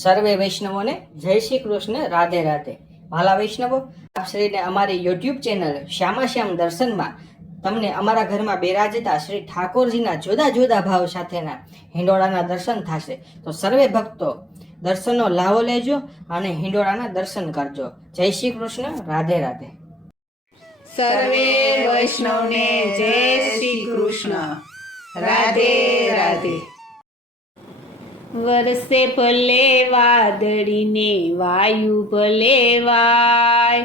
સર્વે વૈષ્ણવોને જય શ્રી કૃષ્ણ, રાધે રાધે. ભાલા વૈષ્ણવો, આપ શ્રીને અમારી યુટ્યુબ ચેનલ શ્યામાશ્યામ દર્શનમાં તમને અમારા ઘરમાં બિરાજતા શ્રી ઠાકોરજીના જુદા જુદા ભાવ સાથેના હિંડોળાના દર્શન થશે. તો સર્વે ભક્તો દર્શનનો લાવો લેજો અને હિંડોળાના દર્શન કરજો. જય શ્રી કૃષ્ણ, રાધે રાધે. સર્વે વૈષ્ણવને જય શ્રી કૃષ્ણ, રાધે રાધે. વરસે ભલે વાદળીને વાયુ ભલે વાય,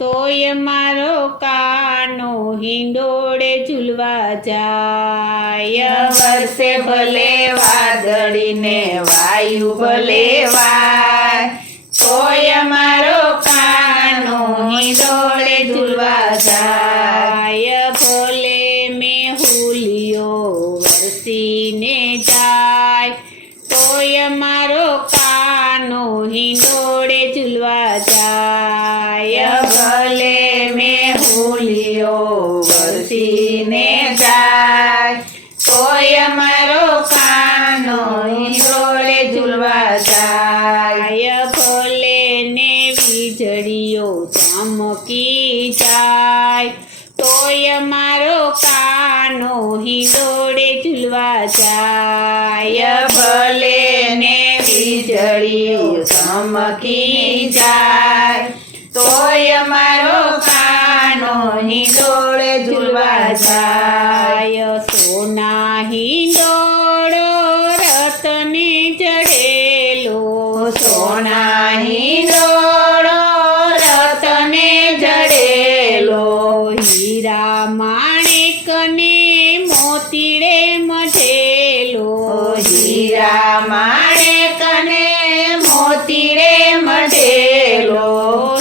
તોય મારો કાનો હિંડોળે ઝૂલવા જાય. વરસે ભલે વાદળીને વાયુ ભલે વાય, તોય મારો કાનો હિંડોળે ઝૂલવા જાય. ભલે મેહુલિયો વરસીને જાય, તોય મારો કાનો હિંડોળે ઝૂલવા જાય. ભલે મેહુલિયો વરસીને જાય, તોય મારો કાનો હિંડોળે ઝૂલવા જાય. ભલે ને વીજળીઓ ચમકી જાય, તોય મારો કાનો હિંડોળે ઝૂલવા જાય. ભલે ને વીજળીઓ ચમકી જાય, તોય મારો કાનો હિંડોળે ઝૂલવા જાય. સોના હિંડોળો રતને જડેલો, સોના હિંડોળો રતને જડેલો, હીરા માણેકને મોતીડે મઢેલો, હીરા માણેકને મોતીડે મઢેલો,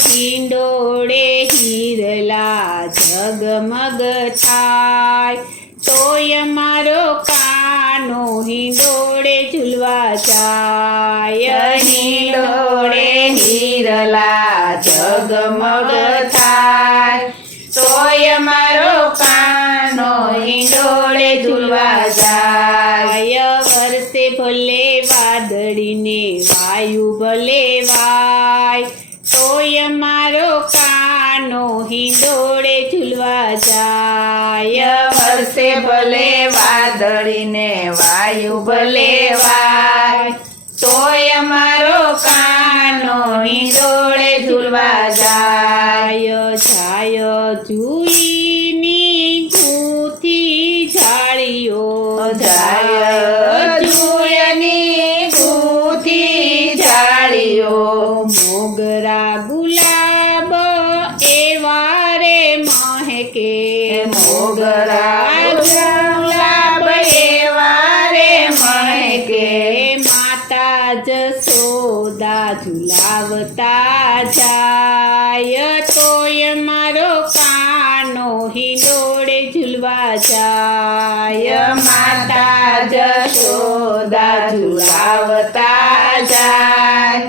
હિંડોળે હીરલા જગમગ થાય, તોય મારો કાનો હિંડોળે ઝૂલવા જાય. હિંડોળે હીરલા જગમગ થાય, તોય મારો કાનો હિંડોળે ઝૂલવા જાય. વરસે ભલે વાદળીને વાયુ ભલે વાય, તોય મારો કાનો હિંડોળે ઝૂલવા જાય. વરસે ભલે વાદળીને વાયુ ભલે વાય, તોય મારો કાનો હિંડોળે ઝૂલવા જાય. જાય જુઈની ગૂંથી ઝાડીઓ, જાય જુયની ગૂંથી ઝાડીઓ, મોગરા ગુલાબ એવા રે મહેકે, મોગરા ગુલાબ એવા રે મહેકે, માતા જશોદા ઝુલાવતા જાય, તોય મારો કાનો હિંડોળે ઝૂલવા જાય. માતા જશોદા ઝુલાવતા જાય,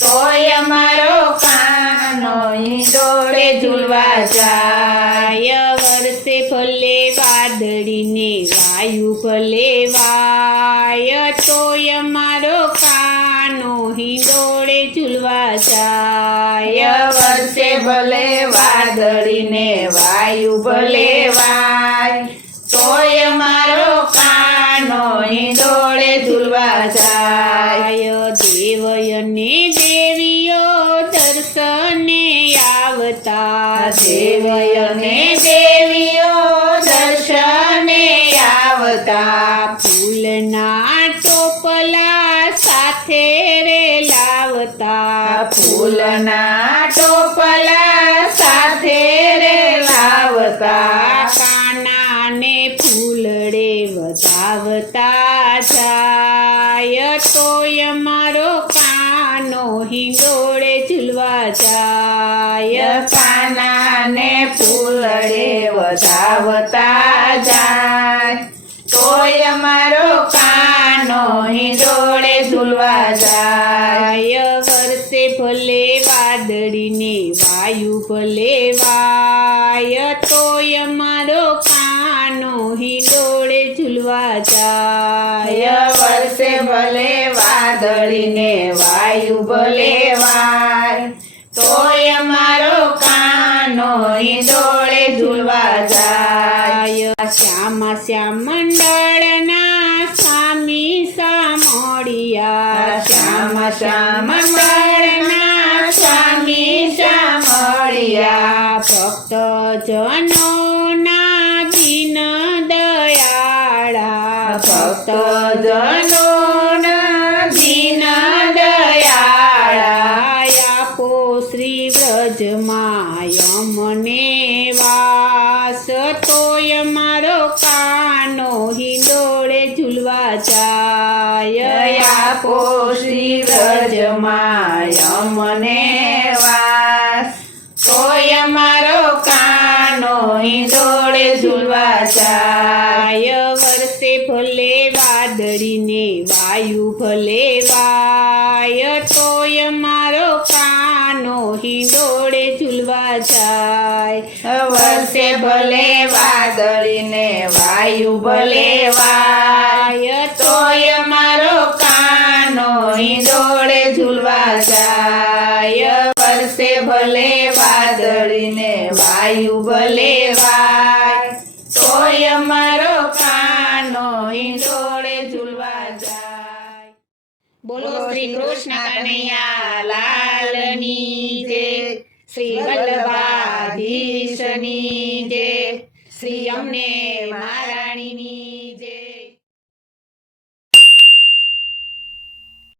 તોય મારો કાનો હિંડોળે ઝૂલવા જાય. વરસે ભલે વાદળીને વાયુ ભલે વાય, તોય મારો કાનો હિંડોળે ઝૂલવા જાય. વરસે ભલે વાદળીને વાયુ ભલે વાય, તોય મારો કાનો હિંડોળે ઝૂલવા જાય. દેવયને દેવીઓ દર્શને આવતા, દેવયને દેવીઓ દર્શને આવતા, ફૂલના ટોપલા સાથે રે લાવતા, ફૂલના ટોપલા સાથે રે લાવતા, કાનાને ફૂલડે વધાવતા જાય, તોય મારો કાનો હિંડોળે ઝૂલવા જાય. કાનાને ફૂલડે વધાવતા જાય, તોય મારો કાનો હિંડોળે ઝૂલવા જાય. વરસે ભલે વાદળીને વાયુ ભલે વાય, તોય મારો કાનો હિંડોળે ઝૂલવા જાય. વરસે ભલે વાદળીને વાદળીને વાયુ ભલે વાય તોય અમારો કાનો હિંડોળે ઝૂલવા જાય શ્યામા શ્યામ મંડળના સ્વામી સામળિયા શ્યામા શ્યામ મંડળના સ્વામી સામળિયા ભક્તજનોના દીન દયાળા ભક્તજનોના દીન દયાળા આપો શ્રી વ્રજમાં અમને વાસ તોય મારો કાનો હિંડોળે ઝૂલવા જાય આપો શ્રી વ્રજમાં અમને વાસ તોય મારો કાનો હિંડોળે ઝૂલવા જાય વર્ષે ભલે વાદળીને વાયુ ભલે વાય તોય મારો કાનો હિંડોળે ઝૂલવા જાય વર્ષે ભલે વાદળીને વાયુ ભલે વાય તોય મારો કાનો હિંડોળે ઝૂલવા જાય વર્ષે ભલે વાદળીને વાયુ ભલે વાય તોય મારો કાનો હિંડોળે ઝૂલવા જાય બોલો શ્રી કૃષ્ણ કનૈયા લાલની જય શ્રી વલ્લભાધીશની